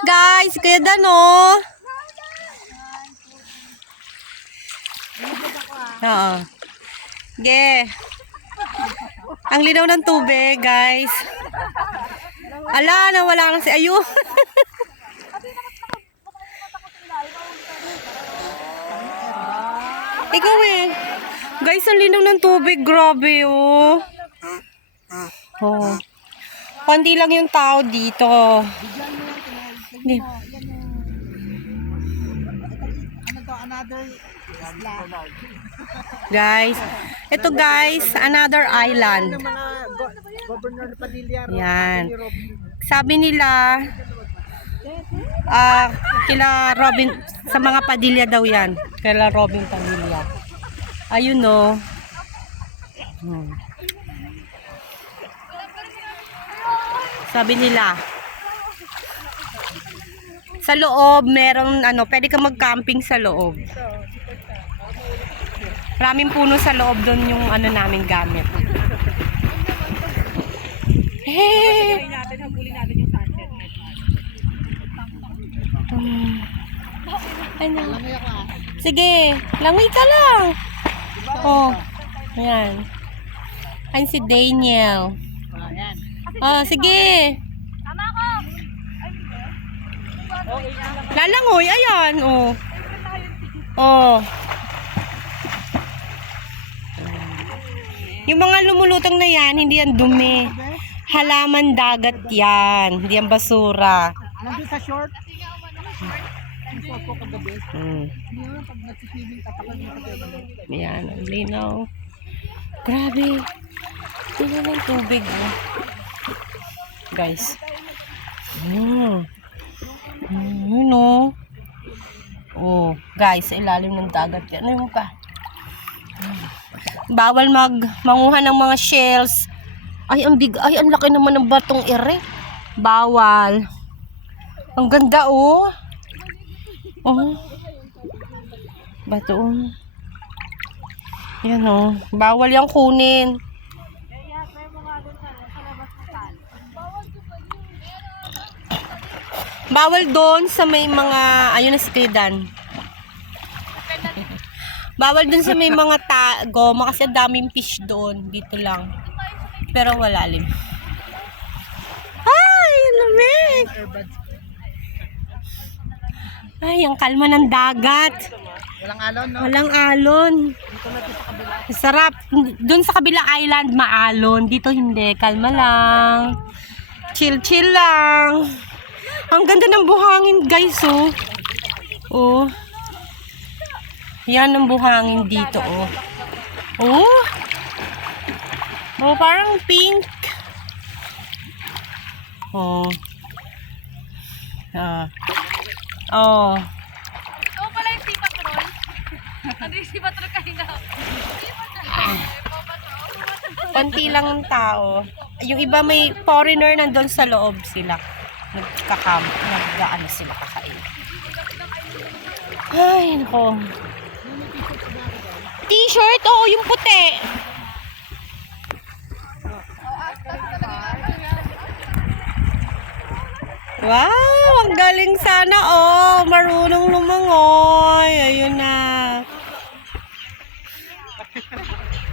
Guys, kaya Dan, oh. Oo. Ge. Ang linaw ng tubig, guys. Ala, nawala lang si Ayu. Ikaw eh. Guys, ang linaw ng tubig. Grabe, oh. Oh. Konti lang yung tao dito. Guys, ito guys, another island. Yan. Sabi nila, kila Robin, sa mga Padilla daw yan. Kila Robin Padilla. Ayun no. Sabi nila, sa loob, merong pwede ka mag-camping sa loob. Maraming puno sa loob doon yung namin gamit. Hey! Sige, langoy ka lang. Oh, ayan. Ayan si Daniel. Oh, sige. Lalangoy, ayan. Oh. Oh. Yung mga lumulutang na yan, hindi yan dumi. Halaman dagat yan. Hindi yan basura. Nandun sa short. Yan, ang linaw. Grabe. Tingnan ng tubig. Guys. No. Oh, guys, sa ilalim ng dagat yan. Ano yung pa? Bawal manguha ng mga shells. Ay, ang laki naman ng batong ere. Bawal. Ang ganda, oh. Oh. Bato. Yan, oh. Bawal yung kunin. Bawal doon sa may mga, ayun na si Tidan. Bawal doon sa may mga goma kasi daming fish doon. Dito lang. Pero wala lim. Ay, lamig! Ay, ang kalma ng dagat. Walang alon, no? Walang alon. Sarap. Doon sa kabilang island, maalon. Dito hindi. Kalma lang. Chill lang. Ang ganda ng buhangin, guys, oh. Oh. Yan ang buhangin dito, oh. Oh. Oh, parang pink. Oh. Oh. Ito pala yung si Patrol. Ano yung si Patrol kanina? Konti lang ang tao. Yung iba may foreigner nandun sa loob sila. Naggaan sila kakain. Ay, nako. T-shirt? Oo, yung puti. Wow, ang galing sana. Oh, marunong lumangoy. Ayun na.